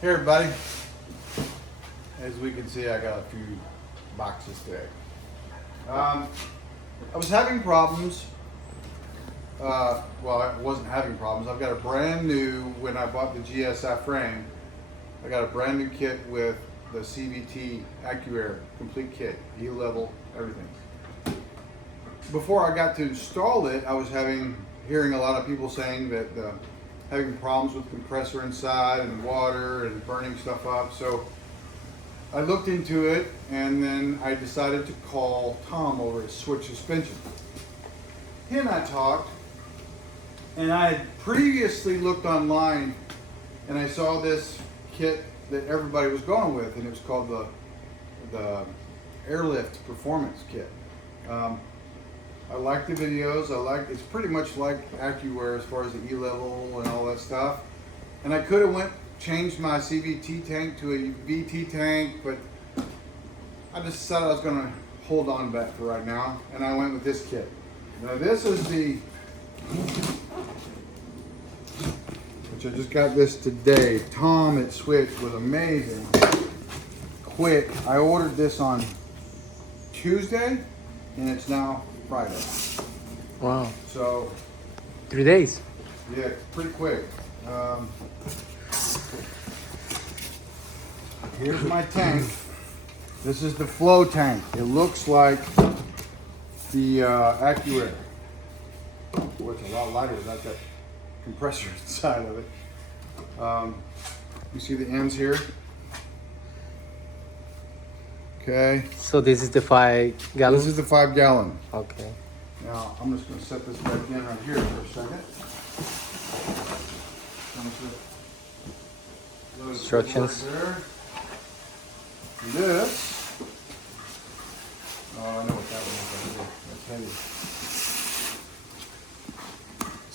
Hey everybody, as we can see I got a few boxes today. I was having problems, well I wasn't having problems, I've got a brand new, when I bought the GSF frame, I got a brand new kit with the CVT AccuAir complete kit, E-level, everything. Before I got to install it, I was hearing a lot of people saying that having problems with the compressor inside and water and burning stuff up. So I looked into it and then I decided to call Tom over at Switch Suspension. He and I talked, and I had previously looked online and I saw this kit that everybody was going with, and it was called the Airlift Performance Kit. I like the videos. It's pretty much like AccuAir as far as the E-level and all that stuff. And I could have changed my CVT tank to a VT tank, but I just decided I was going to hold on to that for right now, and I went with this kit. Now this is which I just got this today. Tom at Switch was amazing, quick. I ordered this on Tuesday, and it's now Friday. Wow. So 3 days. yeah, pretty quick. Here's my tank. This is the FLO tank. It looks like the AccuAir. Boy, it's a lot lighter without that compressor inside of it. You see the ends here? Okay. So this is the 5 gallon? This is the 5 gallon. Okay. Now, I'm just going to set this back in right here for a second. Instructions. Right there. This. Oh, I know what that one is right here. That's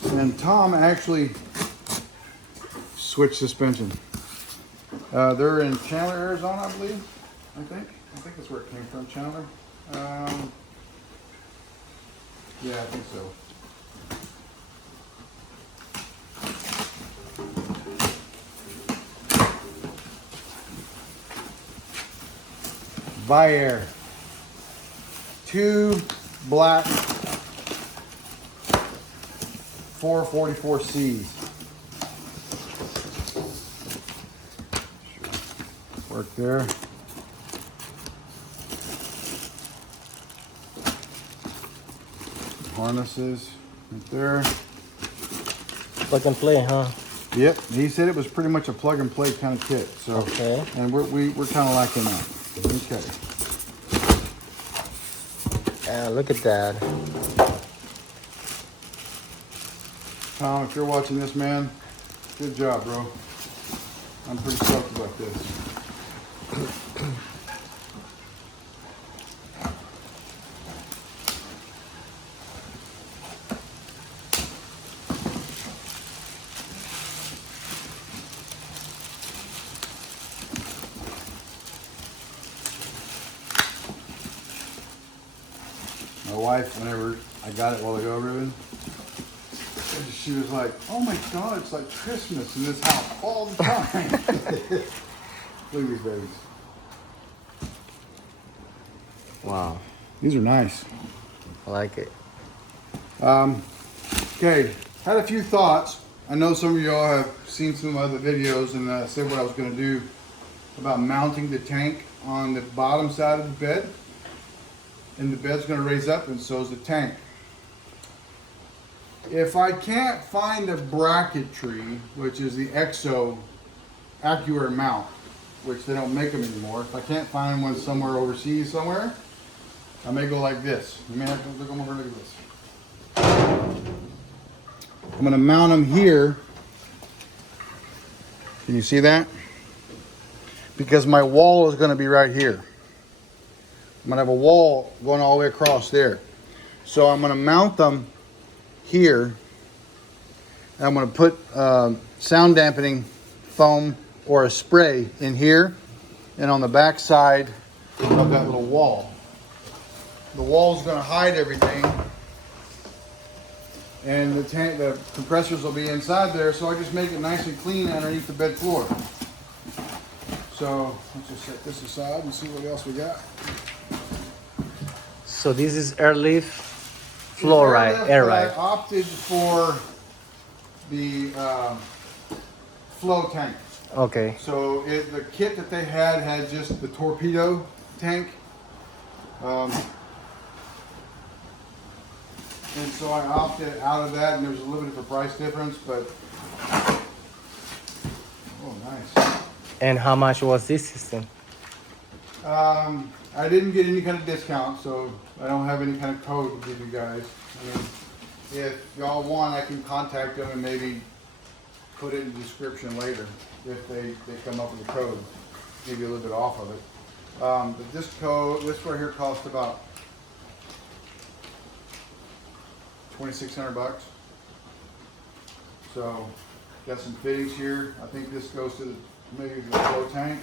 heavy. And Tom actually switched suspension. They're in Chandler, Arizona, I believe. I think that's where it came from, Chandler. Yeah, I think so. Air. 2 black 444Cs. Work there. Harnesses right there. Plug and play, huh? Yep, he said it was pretty much a plug and play kind of kit. So, okay. And we're kind of liking that. Okay. Look at that. Tom, if you're watching this, man, good job, bro. I'm pretty stoked about this. My wife, whenever I got it a while ago, Ruben, she was like, "Oh my God, it's like Christmas in this house all the time." Look at these babies. Wow. These are nice. I like it. Okay, had a few thoughts. I know some of y'all have seen some other videos, and I said what I was going to do about mounting the tank on the bottom side of the bed. And the bed's going to raise up, and so is the tank. If I can't find the bracketry, which is the EXO AccuAir mount, which they don't make them anymore, if I can't find one somewhere overseas somewhere, I may go like this. You may have to look over, look at this. I'm going to mount them here. Can you see that? Because my wall is going to be right here. I'm going to have a wall going all the way across there. So I'm going to mount them here. And I'm going to put sound dampening foam or a spray in here and on the back side of that little wall. The wall is going to hide everything, and the compressors will be inside there, so I just make it nice and clean underneath the bed floor. So let's just set this aside and see what else we got. So this is Airlift FLO, right? Airlift, Air but I ride. opted for the FLO tank. Okay. So the kit that they had just the torpedo tank. And so I opted out of that, and there was a little bit of a price difference, but oh, nice. And how much was this system? I didn't get any kind of discount, so I don't have any kind of code to give you guys. I mean, if y'all want, I can contact them and maybe put it in the description later if they come up with a code, give you a little bit off of it. But this right here cost about $2,600. So got some fittings here. I think this goes to maybe the flow tank.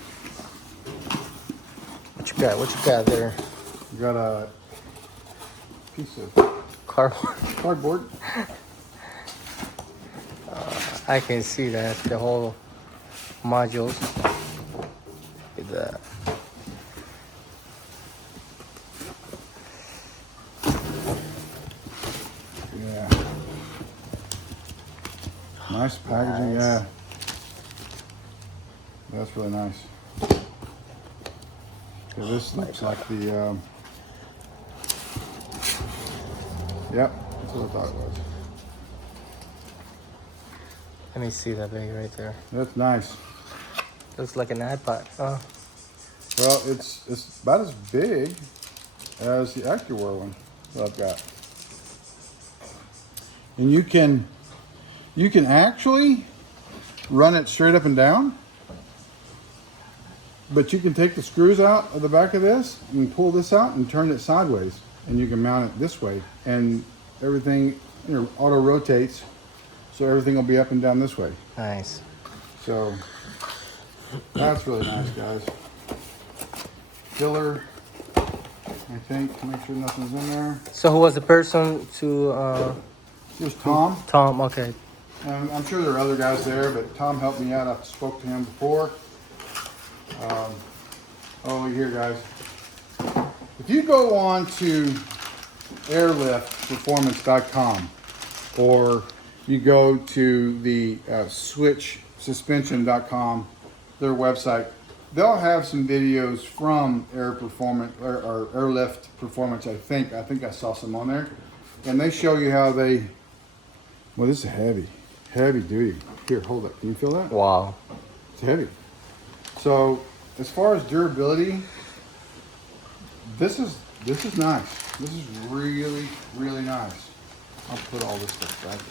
What you got? What you got there? You got a piece of cardboard. I can see that the whole modules. Look at that. Yeah. Nice packaging. Nice. Yeah. That's really nice. Okay, this looks like the. Yep, that's what I thought it was. Let me see that baby right there. That's nice. Looks like an iPod. Oh, Well, it's about as big as the AccuWear one that I've got. And you can actually run it straight up and down, but you can take the screws out of the back of this and pull this out and turn it sideways, and you can mount it this way, and everything auto rotates, so everything will be up and down this way. nice. So that's really nice, guys. Filler, I think, to make sure nothing's in there. So who was the person to? Here's Tom. Tom. Okay. I'm sure there are other guys there, but Tom helped me out. I spoke to him before. Oh, here, guys. If you go on to airliftperformance.com, or you go to the switchsuspension.com, their website, they'll have some videos from Air Performance or Airlift Performance. I think I saw some on there, and they show you how they. Well, this is heavy duty. Here, hold it. Can you feel that? Wow. It's heavy. So, as far as durability, this is nice. This is really, really nice. I'll put all this stuff back.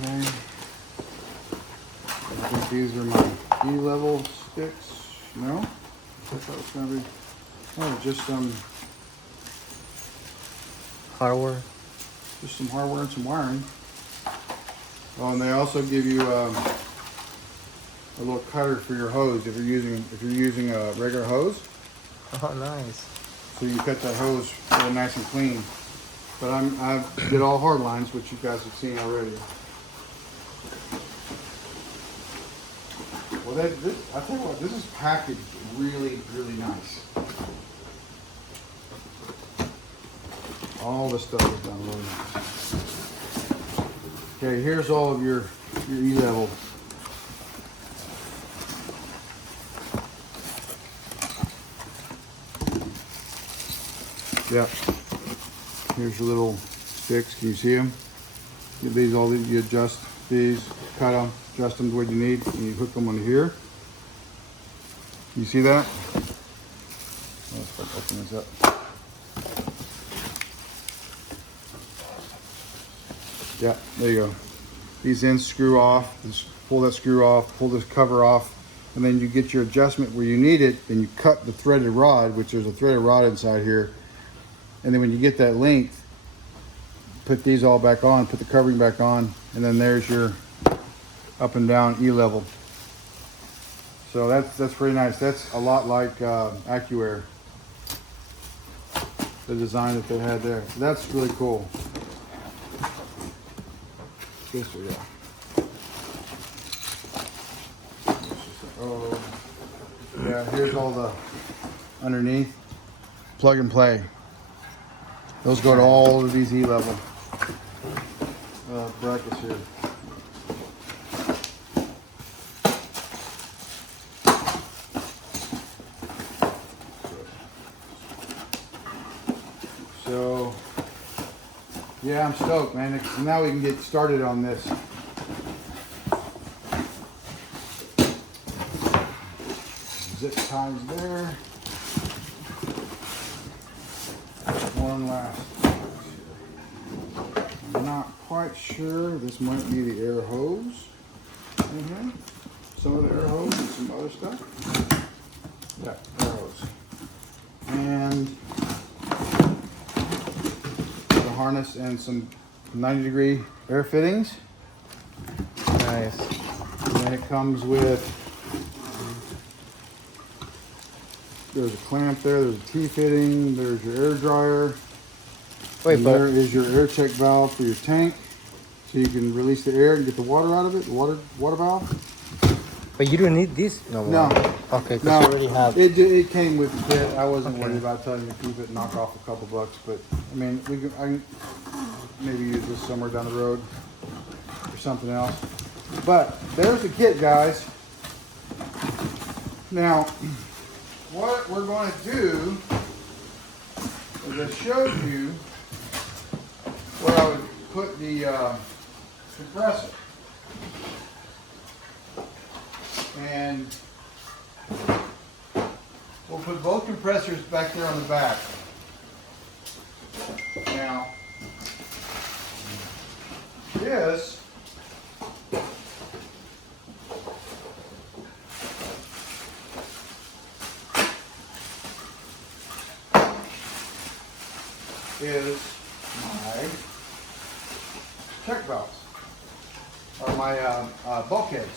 Okay. I think these are my E-level sticks. No? I thought it was gonna be. Oh, just Hardware. some hardware and some wiring. Oh, and they also give you a little cutter for your hose if you're using a regular hose. Oh, nice. So you cut that hose real nice and clean. But I did all hard lines, which you guys have seen already. Well, I tell you what, this is packaged really, really nice. All this stuff is done really nice. Okay, here's all of your E-level. Yep. Here's your little sticks. Can you see them? You adjust these, cut them, adjust them to what you need, and you hook them on here. You see that? Let's open this up. Yeah, there you go. These ends screw off. Just pull that screw off, pull this cover off, and then you get your adjustment where you need it, and you cut the threaded rod, which there's a threaded rod inside here. And then when you get that length, put these all back on, put the covering back on, and then there's your up and down E-level. So that's pretty nice. That's a lot like AccuWear, the design that they had there. So that's really cool. This way, yeah. So, yeah, here's all the underneath. Plug and play. Those go to all of these E-level brackets here. So, yeah, I'm stoked, man. Now we can get started on this. Zip ties there. One last. I'm not quite sure. This might be the air hose. Some of the air hose and some other stuff. Yeah, air hose. And the harness and some 90-degree air fittings. Nice. And then it comes with, there's a clamp there, there's a T-fitting, there's your air dryer. Wait, and but there is your air check valve for your tank. So you can release the air and get the water out of it, the water valve. but you don't need this no more. No. Okay, because No, you already have. it came with the kit. I wasn't Okay. worried about telling you to keep it, knock off a couple bucks, but I mean, I can maybe use this somewhere down the road or something else. But there's the kit, guys. Now, what we're going to do is I showed you where I would put the compressor. And we'll put both compressors back there on the back. Now, this is my check valves, or my bulkheads.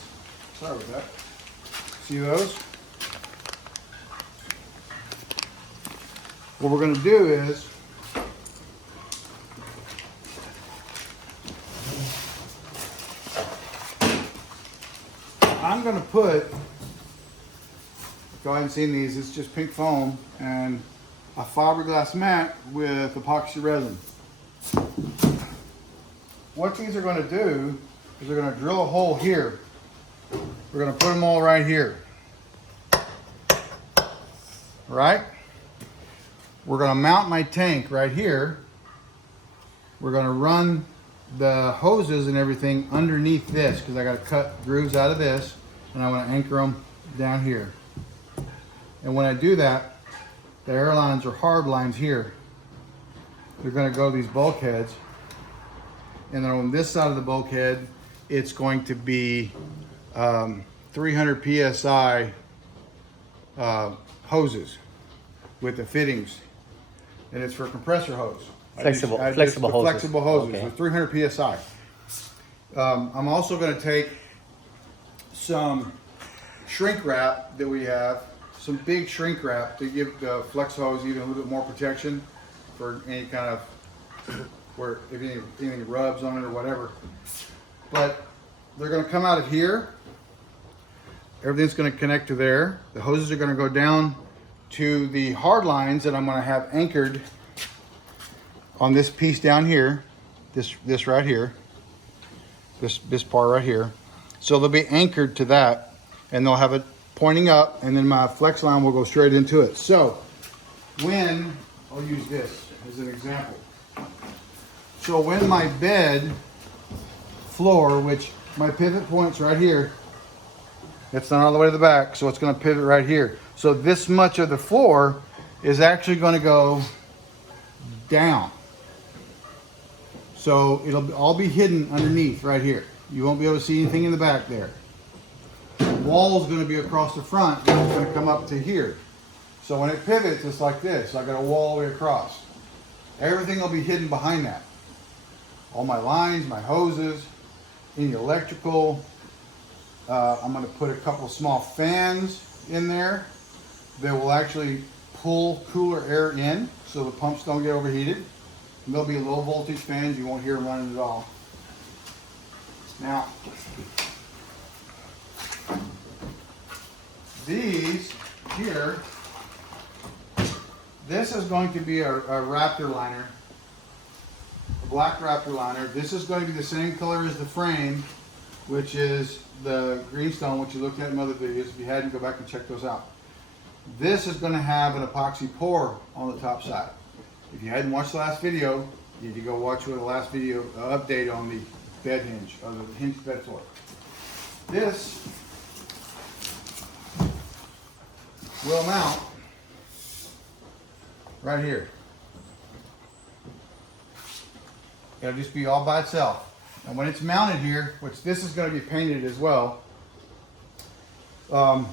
Sorry about that. See those? What we're going to do is I'm going to put, go ahead and see these, it's just pink foam and a fiberglass mat with epoxy resin. What these are going to do is they're going to drill a hole here. We're going to put them all right here. Right? We're going to mount my tank right here. We're going to run the hoses and everything underneath this because I got to cut grooves out of this and I want to anchor them down here. And when I do that, the air lines are hard lines here. They're going to go to these bulkheads. And then on this side of the bulkhead, it's going to be 300 PSI hoses with the fittings. And it's for compressor hose. Flexible hoses. Flexible hoses Okay. with 300 PSI. I'm also going to take some shrink wrap that we have, some big shrink wrap to give the flex hose even a little bit more protection for any kind of, where if anything rubs on it or whatever. But they're going to come out of here. Everything's going to connect to there. The hoses are going to go down to the hard lines that I'm going to have anchored on this piece down here, this right here, this part right here. So they'll be anchored to that, and they'll have it pointing up, and then my flex line will go straight into it. So when, I'll use this as an example. So when my bed floor, which my pivot point's right here, it's not all the way to the back, so it's going to pivot right here. So this much of the floor is actually going to go down. So it'll all be hidden underneath right here. You won't be able to see anything in the back there. The wall is going to be across the front, and it's going to come up to here. So when it pivots, it's like this. I got a wall all the way across. Everything will be hidden behind that. All my lines, my hoses, any electrical. I'm going to put a couple of small fans in there that will actually pull cooler air in so the pumps don't get overheated. And they'll be low voltage fans. You won't hear them running at all. Now, these here, this is going to be a Raptor Liner, a black Raptor Liner. This is going to be the same color as the frame, which is the greenstone, which you looked at in other videos. If you hadn't, go back and check those out. This is going to have an epoxy pour on the top side. If you hadn't watched the last video, you need to go watch the last video update on the bed hinge, or the hinge bed floor. This will mount right here. It'll just be all by itself. And when it's mounted here, which this is going to be painted as well, I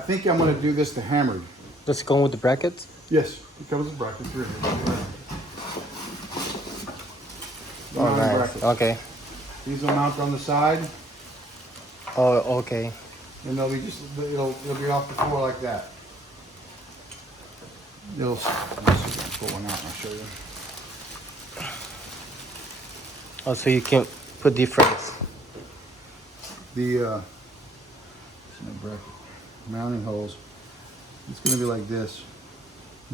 think I'm going to do this to hammered. Let's go with the brackets? Yes, it comes with brackets. Here. Oh, nice. Brackets. Okay. These will mount on the side. Oh, okay. And they'll be just, it'll be off the floor like that. Let's pull one out and I'll show you. Oh, so you can put different. The bracket mounting holes. It's going to be like this.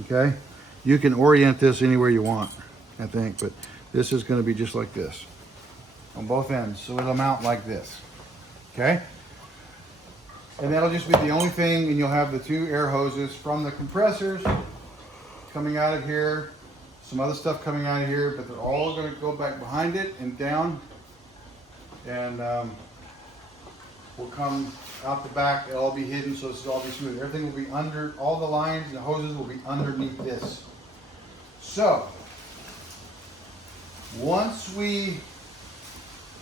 Okay, you can orient this anywhere you want, I think, but this is going to be just like this on both ends, so it'll mount like this. Okay, and that'll just be the only thing, and you'll have the two air hoses from the compressors coming out of here, some other stuff coming out of here, but they're all going to go back behind it and down, and will come out the back. It'll all be hidden, so this will all be smooth. Everything will be under, all the lines and the hoses will be underneath this. So, once we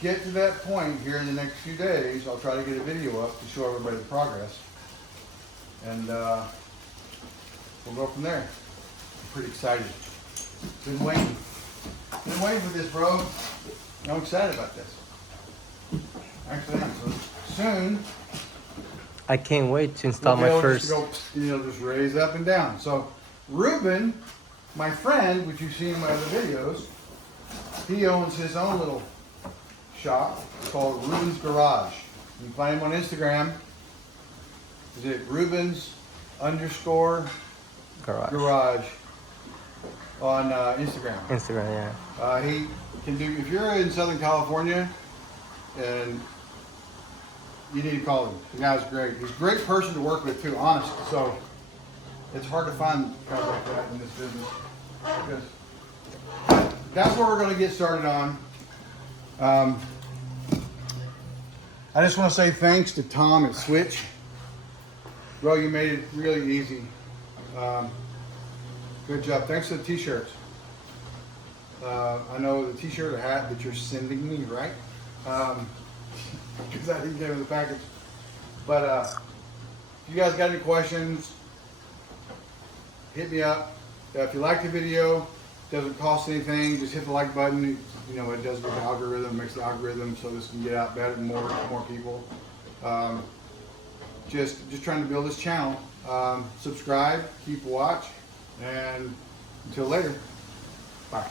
get to that point here in the next few days, I'll try to get a video up to show everybody the progress. And we'll go from there. I'm pretty excited. Been waiting for this, bro. I'm excited about this. Actually, I'm so soon. I can't wait to install We'll be my able first. just go, just raise up and down. So, Ruben, my friend, which you've seen in my other videos, he owns his own little shop called Ruben's Garage. You can find him on Instagram. Is it Rubens_garage on Instagram? Instagram, yeah. He can do, if you're in Southern California and you need to call him. The guy's great. He's a great person to work with too, honestly. So it's hard to find guys like that in this business. Because that's what we're going to get started on. I just want to say thanks to Tom at Switch. Bro, you made it really easy. Good job. Thanks for the t-shirts. I know the t-shirt or hat that you're sending me, right? Because I didn't get it in the package. But if you guys got any questions, hit me up. If you like the video, it doesn't cost anything. Just hit the like button. You know, it does with the algorithm, makes the algorithm so this can get out better and more people. Just trying to build this channel. Subscribe, keep watch, and until later, bye.